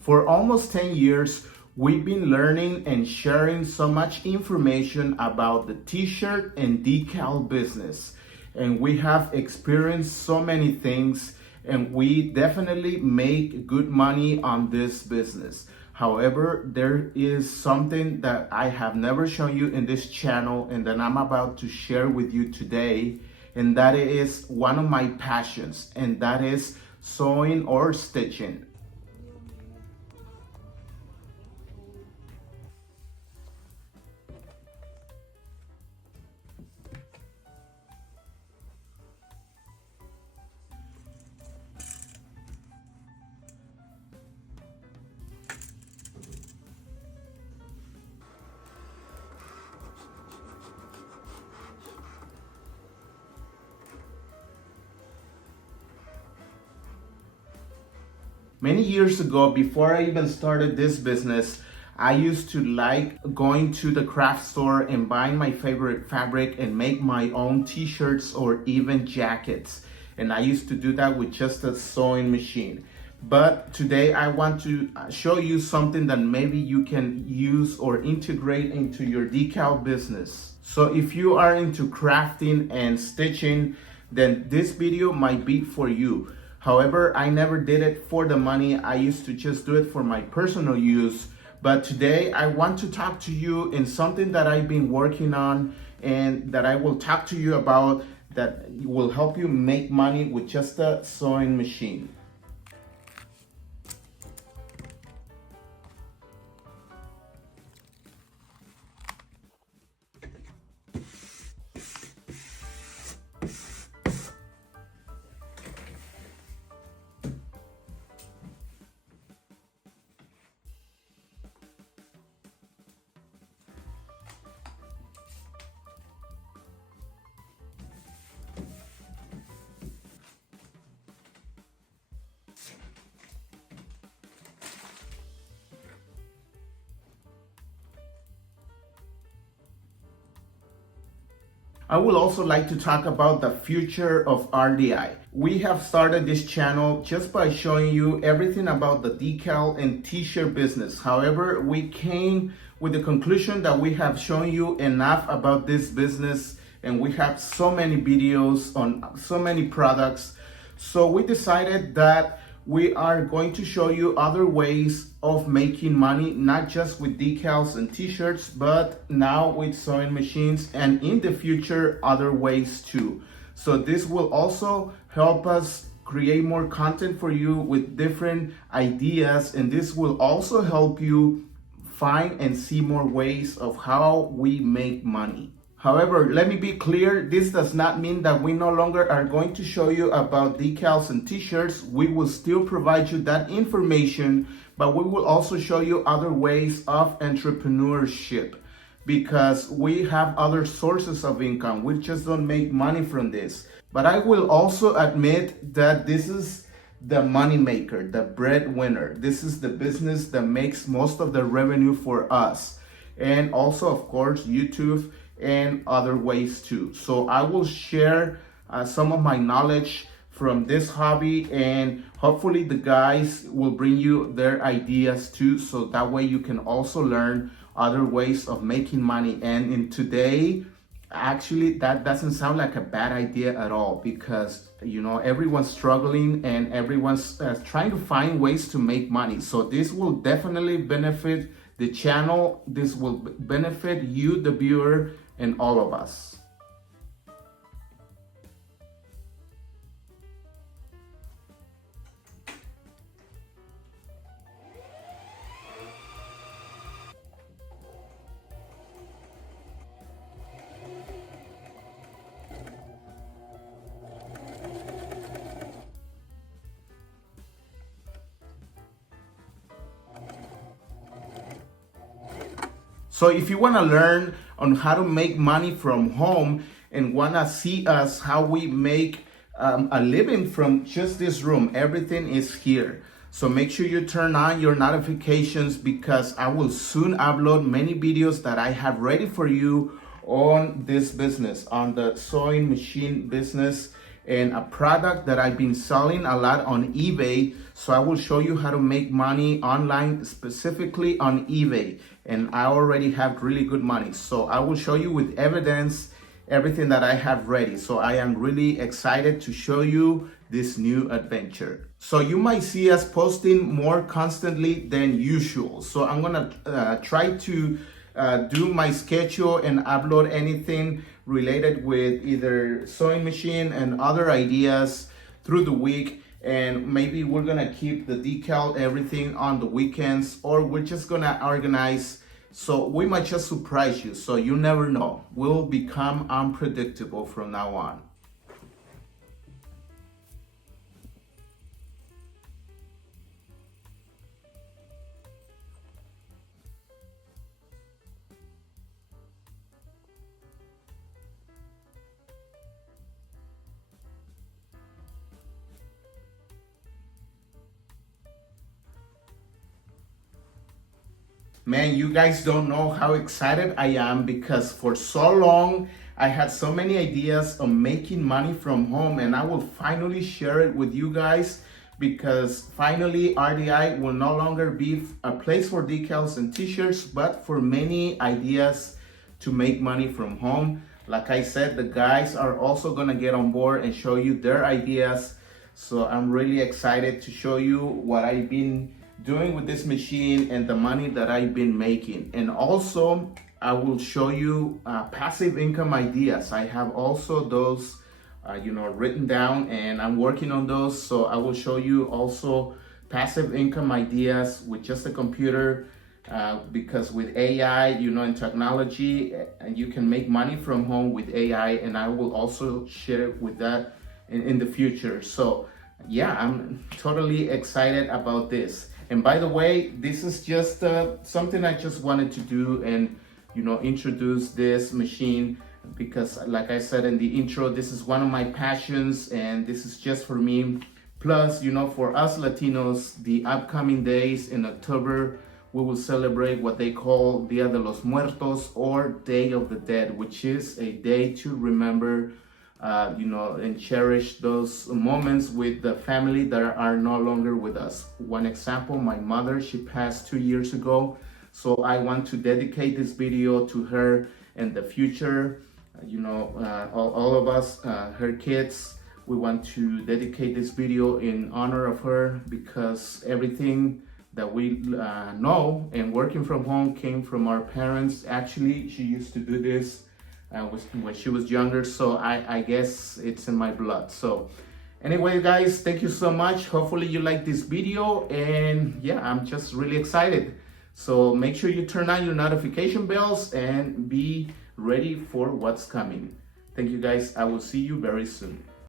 For almost 10 years, we've been learning and sharing so much information about the t-shirt and decal business. And we have experienced so many things, and we definitely make good money on this business. However, there is something that I have never shown you in this channel and that I'm about to share with you today, and that is one of my passions, and that is sewing or stitching. Many years ago, before I even started this business, I used to like going to the craft store and buying my favorite fabric and make my own t-shirts or even jackets. And I used to do that with just a sewing machine. But today I want to show you something that maybe you can use or integrate into your decal business. So if you are into crafting and stitching, then this video might be for you. However, I never did it for the money. I used to just do it for my personal use. But today I want to talk to you in something that I've been working on and that I will talk to you about that will help you make money with just a sewing machine. I would also like to talk about the future of RDI. We have started this channel just by showing you everything about the decal and t-shirt business. However, we came with the conclusion that we have shown you enough about this business and we have so many videos on so many products. So we decided that we are going to show you other ways of making money, not just with decals and t-shirts, but now with sewing machines, and in the future, other ways too. So this will also help us create more content for you with different ideas, and this will also help you find and see more ways of how we make money. However, let me be clear, this does not mean that we no longer are going to show you about decals and t-shirts. We will still provide you that information, but we will also show you other ways of entrepreneurship because we have other sources of income. We just don't make money from this. But I will also admit that this is the money maker, the breadwinner. This is the business that makes most of the revenue for us. And also, of course, YouTube and other ways too. So I will share some of my knowledge from this hobby, and hopefully the guys will bring you their ideas too, so that way you can also learn other ways of making money. And in today, actually that doesn't sound like a bad idea at all, because you know everyone's struggling and everyone's trying to find ways to make money. So this will definitely benefit the channel, this will benefit you, the viewer, and all of us. So if you want to learn on how to make money from home and want to see us how we make a living from just this room, everything is here. So make sure you turn on your notifications, because I will soon upload many videos that I have ready for you on this business, on the sewing machine business. and a product that I've been selling a lot on eBay. So I will show you how to make money online, specifically on eBay. And I already have really good money. So I will show you with evidence everything that I have ready. So I am really excited to show you this new adventure. So you might see us posting more constantly than usual. So I'm gonna try to do my schedule and upload anything related with either sewing machine and other ideas through the week. And maybe we're gonna keep the decal, everything on the weekends, or we're just gonna organize. So we might just surprise you. So you never know. We'll become unpredictable from now on. Man, you guys don't know how excited I am because for so long I had so many ideas on making money from home, and I will finally share it with you guys because finally RDI will no longer be a place for decals and t-shirts, but for many ideas to make money from home. Like I said, the guys are also gonna get on board and show you their ideas. So I'm really excited to show you what I've been doing with this machine and the money that I've been making. And also I will show you passive income ideas. I have also those written down, and I'm working on those. So I will show you also passive income ideas with just a computer, because with AI, and technology, you can make money from home with AI, and I will also share with that in the future. So yeah, I'm totally excited about this. And by the way, this is just something I just wanted to do and, introduce this machine because like I said in the intro, this is one of my passions and this is just for me. Plus, for us Latinos, the upcoming days in October, we will celebrate what they call Dia de los Muertos, or Day of the Dead, which is a day to remember and cherish those moments with the family that are no longer with us. One example, my mother, she passed 2 years ago. So I want to dedicate this video to her and the future. All of us, her kids, we want to dedicate this video in honor of her because everything that we know and working from home came from our parents. Actually, she used to do this when she was younger, so I guess it's in my blood. So anyway guys, thank you so much. Hopefully you like this video, and yeah, I'm just really excited. So make sure you turn on your notification bells and be ready for what's coming. Thank you guys. I will see you very soon.